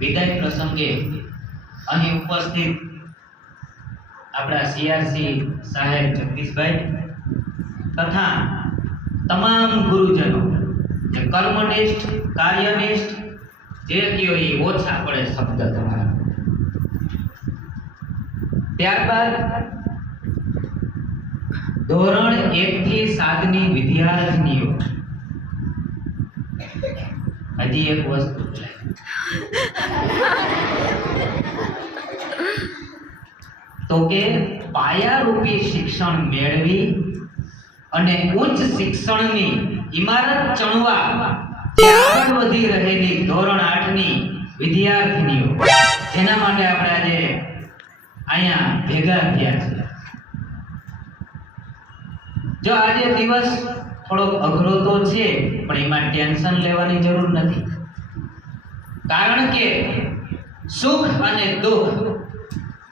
વિદાય પ્રસંગે અહીં ઉપસ્થિત આપણા સીઆરસી સાહેબ જગદીશભાઈ તથા તમામ ગુરુજનો જે કર્મનિષ્ઠ કાર્યનિષ્ઠ જે કયો એ ઓછા પડે શબ્દ તમારા. ત્યારબાદ ધોરણ 1 થી 7 ની વિદ્યાર્થીનીઓ હજી એક વસ્તુ તો કે પાયારૂપી શિક્ષણ મેળવી અને ઉચ્ચ શિક્ષણની ઇમારત ચણવા આગળ વધી રહેલી ધોરણ 8 ની વિદ્યાર્થીનીઓ જેના માટે આપણે આજે અહીંયા ભેગા થયા છે. જો આજે દિવસ થોડોક અઘરો તો છે પણ એમાં ટેન્શન લેવાની જરૂર નથી, કારણ કે સુખ અને દુઃખ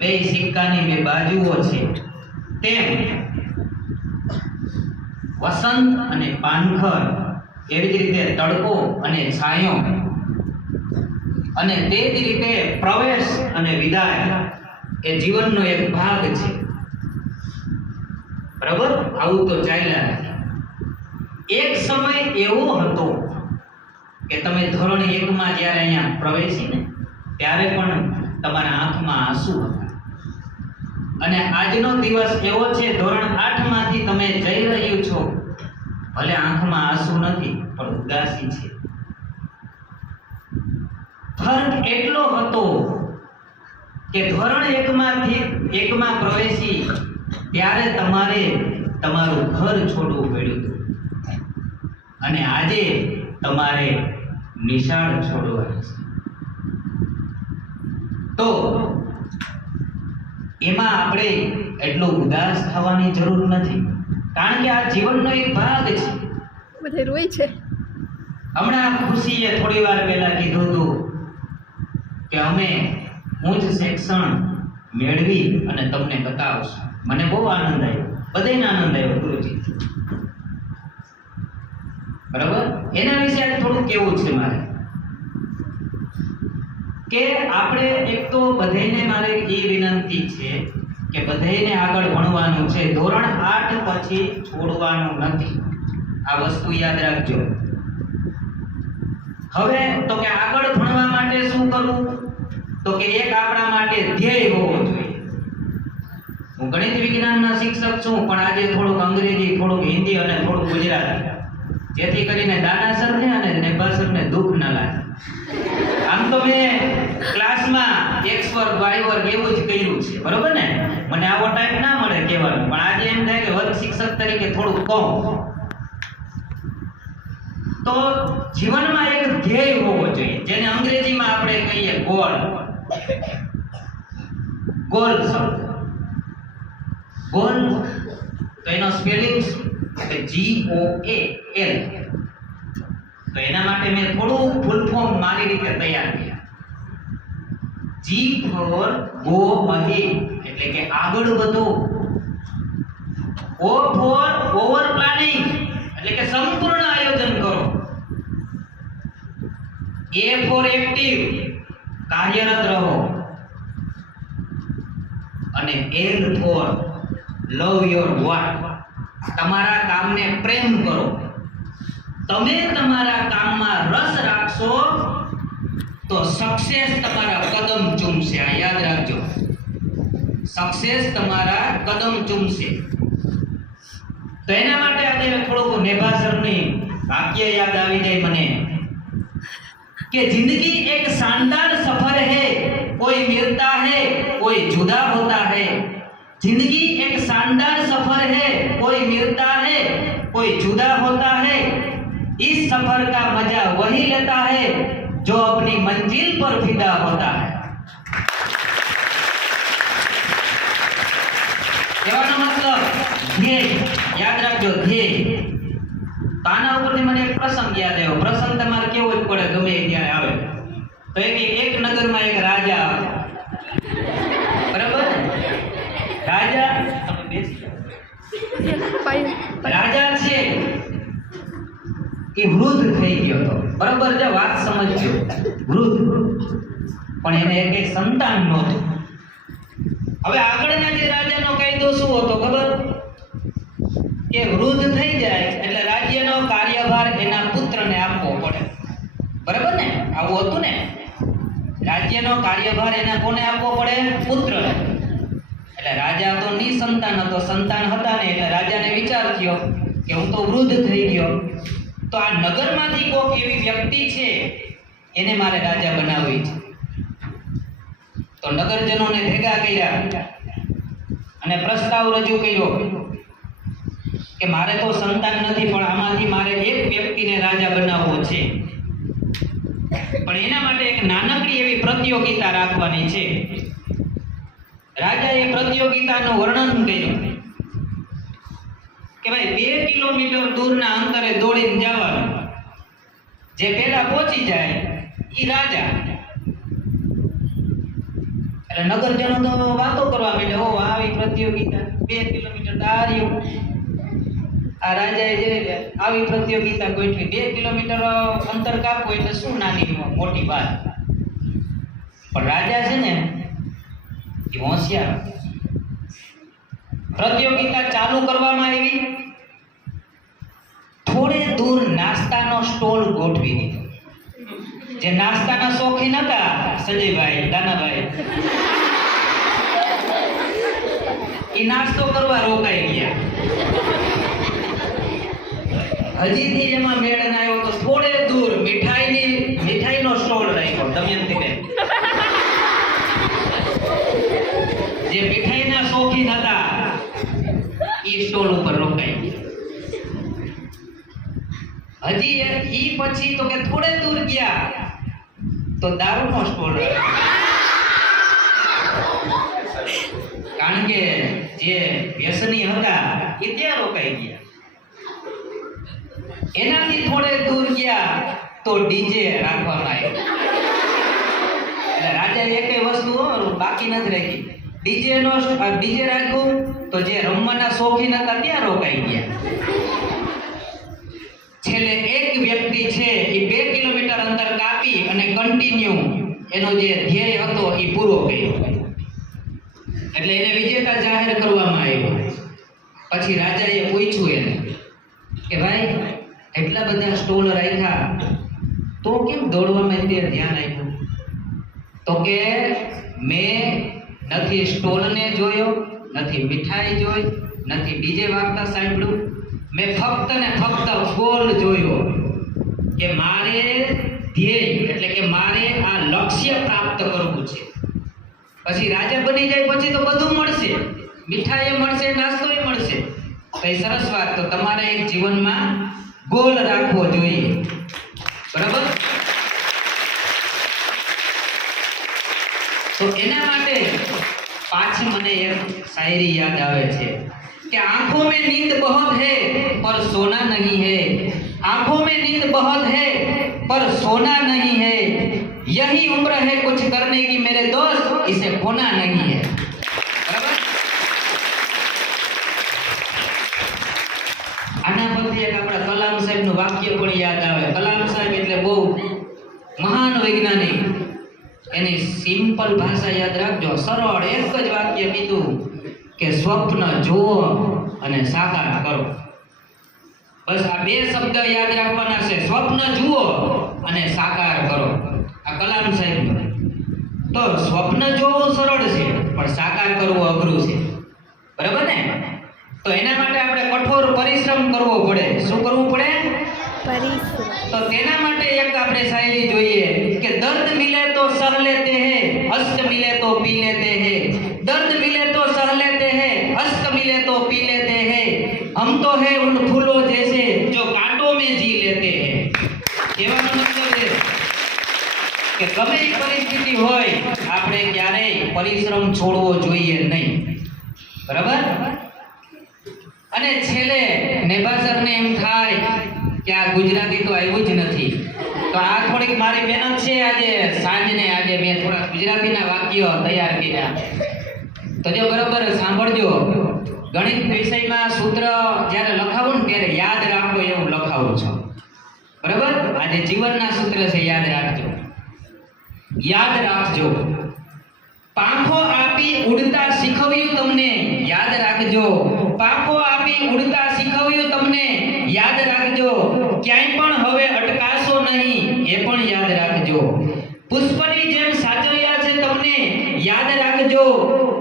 બે સિક્કાની બે બાજુઓ છે. તેમ વસંત અને પાનખર, એવી જ રીતે તડકો અને છાંયો, અને તે જ રીતે પ્રવેશ અને વિદાય એ જીવનનો એક ભાગ છે. બરાબર? આવું તો ચાલ્યા. એક સમય એવો હતો કે તમે ધોરણ 1 માં જ્યારે અહીંયા પ્રવેશીને ત્યારે પણ તમારા આંખમાં આંસુ હતા, અને આજનો દિવસ એવો છે ધોરણ 8 માંથી તમે જઈ રહ્યું છો, ભલે આંખમાં આંસુ નથી પણ ઉદાસી છે. ફરક એટલો હતો કે ધોરણ 1 માં પ્રવેશી ત્યારે તમારે તમારું ઘર છોડવું પડ્યું હતું, અને આજે તમારે નિશાળ છોડવાની છે. તો એમાં આપણે એટલો ઉદાસ થવાની જરૂર નથી, કારણ કે આ જીવનનો એક ભાગ છે. બધે રોય છે. હમણાં ખુશીએ થોડી વાર પહેલા કીધું હતું કે અમે ઉચ્ચ શિક્ષણ મેળવી અને તમને બતાવશું. મને બહુ આનંદ આવ્યો, બધાને આનંદ આવ્યો ગુરુજી. બરાબર? એના વિશે આજે થોડું કેવું છે મારે કે આપણે એક તો બધાને મારે એ વિનંતી છે કે બધાને આગળ ભણવાનું છે. ધોરણ 8 પછી છોડવાનું નથી, આ વસ્તુ યાદ રાખજો. હવે તો કે આગળ ભણવા માટે શું કરવું, તો કે એક આપણા માટે ધ્યેય હોવો જોઈએ. હું ગણિત વિજ્ઞાનના શિક્ષક છું, પણ આજે થોડુંક અંગ્રેજી, થોડુંક હિન્દી અને થોડુંક ગુજરાતી, જેથી કરીને દાનાસરને અને નેભાસરને દુઃખ ન લાગે. આમ તો મેં ક્લાસમાં x વર્ગ y વર્ગ એવું જ કર્યું છે, બરોબર ને? મને આવો ટાઈમ ના મળે કહેવાનો, પણ આજે એમ થાય કે વર્ગ શિક્ષક તરીકે થોડુંક કહું. તો જીવનમાં એક ધ્યેય હોવો જોઈએ, જેને અંગ્રેજીમાં આપણે કહીએ ગોલ. ગોલ શબ્દ, ગોલ તો એનો સ્પેલિંગ GOAL. તો એના માટે મેં થોડું ફૂલ ફોર્મ મારી રીતે તૈયાર કર્યા. G for go ahead, એટલે કે આગળ વધો. O for over planning, એટલે કે સંપૂર્ણ આયોજન કરો. A for active, કાર્યરત રહો. અને L for love your work, તમારા કામને પ્રેમ કરો. તમે તમારા કામમાં રસ રાખશો તો સક્સેસ તમારા કદમ ચૂમશે. આ યાદ રાખજો, સક્સેસ તમારા કદમ ચૂમશે. તો એના માટે આજે થોડુંક નેભાસરની વાક્ય યાદ આવી જાય મને કે જિંદગી એક શાનદાર સફર है, कोई मिलता है कोई जुदा होता है. जिंदगी एक शानदार सफर है, कोई मिलता है कोई जुदा होता है. इस सफर का मजा वही लेता है जो अपनी मंजिल पर फिदा होता है. કહેવાનો મતલબ ધ્યેય યાદ રાખજો, ધ્યેય. તો આના ઉપરથી મને એક પ્રસંગ યાદ આવ્યો. પ્રસંગ તમારે કેવો જ પડે ગમે ત્યારે આવે. તો એક નગરમાં એક રાજા આવે, બરાબર? રાજા, તમે બેસી જાઓ. રાજા છે એ વૃદ્ધ થઈ ગયો હતો. બરાબર છે, વાત સમજજો. વૃદ્ધ પણ એને એક સંતાન નહોતું. હવે આગળના જે રાજાનો કાયદો શું હતો ખબર? કે વૃદ્ધ થઈ જાય એટલે રાજ્યનો કાર્યભાર એના પુત્રને આપવો પડે. બરાબર ને? આવું હતું ને? રાજ્યનો કાર્યભાર એના કોને આપવો પડે? પુત્રને. એટલે રાજા તો નિસંતાન હતો, સંતાન હતા ને, એટલે રાજાને વિચાર થયો કે હું તો વૃદ્ધ થઈ ગયો, તો આ નગરમાંથી કોઈક એવી વ્યક્તિ છે એને મારે રાજા બનાવવી છે. તો નગરજનોને ભેગા કર્યા અને પ્રસ્તાવ રજૂ કર્યો કે મારે તો સંતાન નથી, પણ આમાંથી મારે એક વ્યક્તિને રાજા બનાવવો છે. પણ એના માટે એક નાનકડી એવી પ્રતિયોગિતા રાખવાની છે. રાજાએ પ્રતિયોગિતાનું વર્ણન કર્યું કે ભાઈ 2 કિલોમીટર દૂરના અંતરે દોડીને જવાનું, જે પહેલા પહોંચી જાય એ રાજા. એટલે નગરજનો તો વાતો કરવા માંડ્યા, ઓ આવી પ્રતિયોગિતા 2 કિલોમીટર દાર્યું. આ રાજાએ જે આવી પ્રતિયોગિતા ગોઠવી, 2 કિલોમીટર અંતર કાપવું એટલે શું નાની મોટી વાત. પણ રાજા છે ને એ હોશિયાર. પ્રતિયોગિતા ચાલુ કરવામાં આવી. થોડે દૂર નાસ્તાનો સ્ટોલ ગોઠવી દીધો. જે નાસ્તાના શોખીન હતા સંજયભાઈ, દાનાભાઈ, એ નાસ્તો કરવા રોકાઈ ગયા. હજીથી એમાં મેળ ના આવ્યો તો થોડે દૂર મીઠાઈનો સ્ટોલ રાખ્યો. દમયંતીબેન જે મીઠાઈના શોખીન હતા એ સ્ટોલ ઉપર રોકાઈ ગયા. હજી ઈ પછી તો કે થોડે દૂર ગયા તો દારૂનો સ્ટોલ રાખ્યો. કારણ કે જે વ્યસની હતા એ ત્યાં રોકાઈ ગયા. એનાથી થોડે દૂર ગયા તો ડીજે રાખવામાં આવ્યું. એટલે રાજાએ એકેય વસ્તુ બાકી નથી રાખી. ડીજે રાખ્યું તો જે રમવાના શોખીન હતા ત્યાં રોકાઈ ગયા. છેલ્લે એક વ્યક્તિ છે એ 2 કિલોમીટર અંતર કાપી અને કન્ટિન્યુ એનો જે ધ્યેય હતો એ પૂરો કર્યો. એટલે એને વિજેતા જાહેર કરવામાં આવ્યો. પછી રાજાએ પૂછ્યું એને કે ભાઈ એટલા બધા સ્ટોલ રાખ્યા તો કેમ દોડવામાં તે ધ્યાન આપ્યું? તો કે મેં નથી સ્ટોલને જોયો, નથી મીઠાઈ જોઈ, નથી ડીજે વાગતા સાંભળ્યું. મેં ફક્ત ને ફક્ત ગોલ જોયો કે મારે ધ્યેય એટલે કે મારે આ લક્ષ્ય પ્રાપ્ત કરવું છે. પછી રાજા બની જાય પછી તો બધું મળશે, મીઠાઈ મળશે, નાસ્તો મળશે. કઈ સરસ વાત. તો તમારે એક જીવનમાં ગોલ રાખવો જોઈએ. બરાબર? તો એના માટે પાછી મને એક શાયરી યાદ આવે છે कि आंखों में नींद बहुत है पर सोना नहीं है, आंखों में नींद बहुत है पर सोना नहीं है, यही उम्र है कुछ करने की मेरे दोस्त, इसे खोना नहीं है. बराबर? આના પરથી એક આપણા કલામ સાહેબનું વાક્ય પણ યાદ આવે. કલામ સાહેબ એટલે બહુ મહાન વૈજ્ઞાનિક. એની સિમ્પલ ભાષા યાદ રાખજો, સરળ એક જ વાક્ય કીધું કે સ્વપ્ન જુઓ અને સાકાર કરો. બસ આ 2 શબ્દ યાદ રાખવાના છે, સ્વપ્ન જુઓ અને સાકાર કરો. આ કલામ સાહેબ. તો સ્વપ્ન જોવું સરળ છે પણ સાકાર કરવું અઘરું છે. બરાબર ને? તો એના માટે આપણે કઠોર પરિશ્રમ કરવો પડે. શું કરવું પડે? પરિશ્રમ. તો તેના માટે એક આપણે શાયરી જોઈએ કે દર્દ મિલે તો સહ લેતે હૈ, અશ્ક મિલે તો પી લેતે હૈ, दर्द मिले तो सह लेते हैं, अश्क मिले तो पी लेते हैं, हम तो है उन फूलों जैसे जो कांटों में जी लेते हैं. કહેવાનો મતલબ છે કે ગમે એ પરિસ્થિતિ હોય આપણે ક્યારેય પરિશ્રમ છોડવો જોઈએ નહીં. બરાબર? અને છેલ્લે નેભાસરને એમ થાય કે આ ગુજરાતી તો આવ્યું જ નથી, તો આ થોડીક મારી મહેનત છે. આજે સાંજને આજે મેં થોડા ગુજરાતીના વાક્યો તૈયાર કર્યા. તો જો બરોબર સાંભળજો. ગણિત વિષયમાં સૂત્ર જ્યારે લખાવું ને ત્યારે યાદ રાખો એવું લખાવું છું. બરાબર? આજે જીવનના સૂત્ર છે, યાદ રાખજો. યાદ રાખજો. પાંખો આપી ઉડતા શીખવ્યું તમને, યાદ રાખજો. પાંખો આપી ઉડતા શીખવ્યું તમને, યાદ રાખજો. ક્યાંય પણ હવે અટકાશો નહીં, એ પણ યાદ રાખજો. પુષ્પની જેમ સાચવ્યા છે તમને, યાદ રાખજો.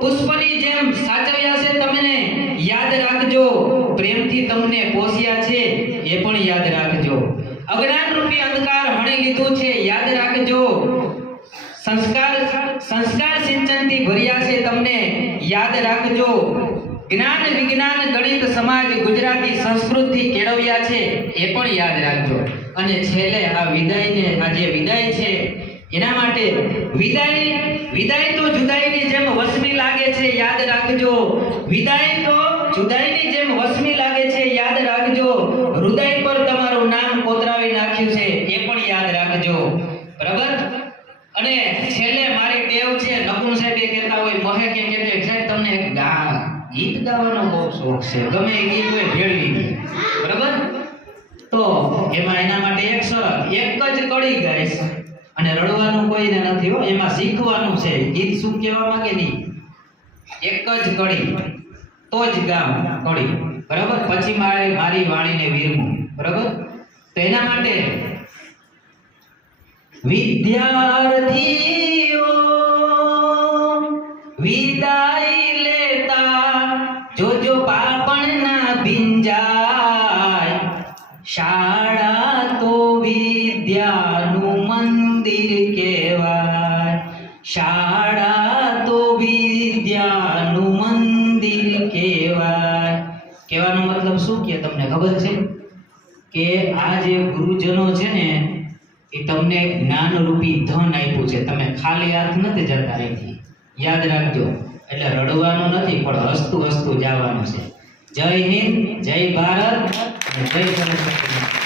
પુષ્પની જેમ સાચવ્યા છે તમને, યાદ રાખજો. પ્રેમથી તમને પોષ્યા છે, એ પણ યાદ રાખજો. અજ્ઞાન રૂપી અંધકાર હણી લીધું છે, યાદ રાખજો. સંસ્કાર સિંચનથી ભર્યા છે તમને, યાદ રાખજો. જ્ઞાન વિજ્ઞાન ગણિત સમાજ ગુજરાતી સંસ્કૃતથી કેળવ્યા છે, એ પણ યાદ રાખજો. અને છેલ્લે આ વિદાયને, આ જે વિદાય છે એના માટે વિદાય તો જુદાઈની જેમ વસમી લાગે છે, યાદ રાખજો. વિદાય તો જુદાઈની જેમ વસમી લાગે છે, યાદ રાખજો. હૃદય પર તમારું નામ કોતરાવી નાખ્યું છે, એ પણ યાદ રાખજો. બરાબર? અને છેલ્લે મારી ટેવ છે, નકુન સાહેબ એ કહેતા હોય, મોહે કે કહેતે સાહેબ તમને એક ગીત ગાવાનો બહુ શોખ છે, ગમે એ ગીત હોય ભેળવી દે. બરાબર? તો એમાં એના માટે એક સરળ એક જ કડી ગાઈશ, અને રડવાનું કોઈને નથી હો, એમાં શીખવાનું છે ગીત શું કહેવા માંગે નહીં. એક જ કડી તો જ ગામ કડી. બરાબર? પછી મારી વાણીને વીરમું. બરાબર? તો એના માટે વિદ્યાર્થીઓ વિદાય લેતા જોજો પાપણ ના ભીંજાય. શાળા તો વિદ્યાનું મંદિર કહેવાય. શાળા તો વિદ્યાનું મંદિર કહેવાય. કહેવાનો મતલબ શું કે તમને ખબર છે? કે આ જે ગુરુજનો છે ને, એ તમને જ્ઞાન રૂપી ધન આપ્યું છે. તમે ખાલી હાથ નથી જતા અહીંથી, યાદ રાખજો. એટલે રડવાનું નથી, પણ હસતું હસતું જવાનું છે. જય હિન્દ, જય ભારત, જય સરસ્વતી.